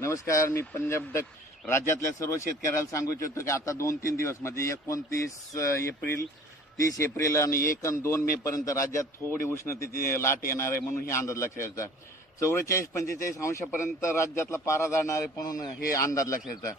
नमस्कार, मी पंजाब डक. राज्यातल्या सर्व शेतकऱ्याला सांगू इच्छितो की आता 2-3 दिवस म्हणजे 29 एप्रिल, 30 एप्रिल आणि 1 आणि 2 मे पर्यंत राज्यात थोडी उष्णतेची लाट येणार आहे म्हणून हे अंदाज लक्षात येतात. 44-45 अंशापर्यंत राज्यातला पारा जाणार आहे म्हणून हे अंदाज लक्षात येतात.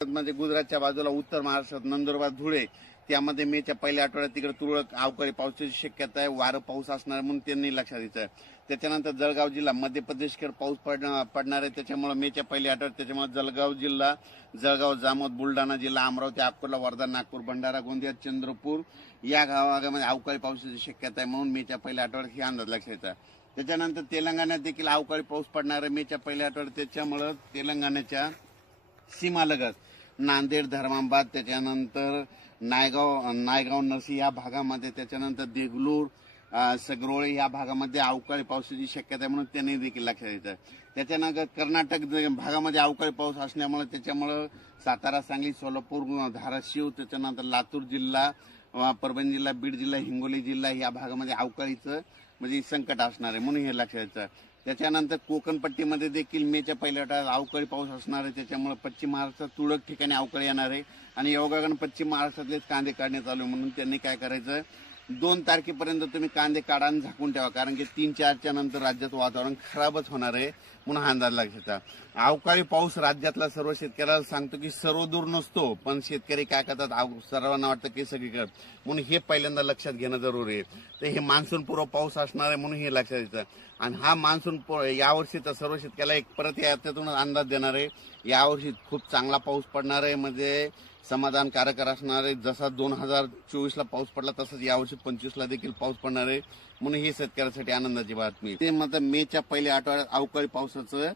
म्हणजे गुजरातच्या बाजूला उत्तर महाराष्ट्रात नंदुरबार, धुळे त्यामध्ये मेच्या पहिल्या आठवड्यात तिकडे तुरळक अवकाळी पावसाची शक्यता आहे. वारं पाऊस असणार म्हणून त्यांनी लक्षात द्यायचं. त्याच्यानंतर जळगाव जिल्हा मध्य प्रदेशकडे पाऊस पडणार आहे. त्याच्यामुळे मेच्या पहिल्या आठवड्यात त्याच्यामुळे जळगाव जिल्हा, जळगाव, जामोद, बुलढाणा जिल्हा, अमरावती, अकोला, वर्धा, नागपूर, भंडारा, गोंदिया, चंद्रपूर या भागामध्ये अवकाळी पावसाची शक्यता आहे म्हणून मेच्या पहिल्या आठवड्यात हे अंदाज लक्षात येतात. त्याच्यानंतर तेलंगणात देखील अवकाळी पाऊस पडणार आहे मेच्या पहिल्या आठवड्यात. त्याच्यामुळे तेलंगणाच्या सीमालगत नांदेड, धर्माबाद, त्याच्यानंतर नायगाव, नरसी या भागामध्ये, त्याच्यानंतर देगलूर, सगरोळे या भागामध्ये अवकाळी पावसाची शक्यता आहे म्हणून त्यांनी देखील लक्षात येतं. त्याच्यानंतर कर्नाटक भागामध्ये अवकाळी पाऊस असल्यामुळे त्याच्यामुळे सातारा, सांगली, सोलापूर, धाराशिव, त्याच्यानंतर लातूर जिल्हा, परभणी जिल्हा, बीड जिल्हा, हिंगोली जिल्हा या भागामध्ये अवकाळीचं म्हणजे संकट असणार आहे म्हणून हे लक्षात येतं. त्याच्यानंतर कोकण पट्टीमध्ये देखील मेच्या पहिल्या आठवड्यात अवकाळी पाऊस असणार आहे. त्याच्यामुळे पश्चिम महाराष्ट्रात तुरळक ठिकाणी अवकाळी येणार आहे आणि योगायोगाने पश्चिम महाराष्ट्रातलेच कांदे काढणे चालू आहे म्हणून त्यांनी काय करायचं, 2 तारखेपर्यंत तुम्ही कांदे काढा आणि झाकून ठेवा, कारण की 3-4च्या नंतर राज्यात वातावरण खराबच होणार आहे म्हणून हा अंदाज लक्षात येतात. अवकाळी पाऊस राज्यातला सर्व शेतकऱ्याला सांगतो की सर्व दूर नसतो, पण शेतकरी काय करतात, सर्वांना वाटतं की सगळीकडे, म्हणून हे पहिल्यांदा लक्षात घेणं जरुरी आहे. तर हे मान्सून पूर्व पाऊस असणार आहे म्हणून हे लक्षात येतं. आणि हा मान्सून यावर्षी तर सर्व शेतकऱ्याला एक परत यातून अंदाज देणार आहे. यावर्षी खूप चांगला पाऊस पडणार आहे, म्हणजे समाधानकारक असणार आहे. जसा 2024ला पाऊस पडला तसंच यावर्षी 25ला देखील पाऊस पडणार आहे म्हणून ही शेतकऱ्यासाठी आनंदाची बातमी. ते मात्र मेच्या पहिल्या आठवड्यात अवकाळी पावसाचं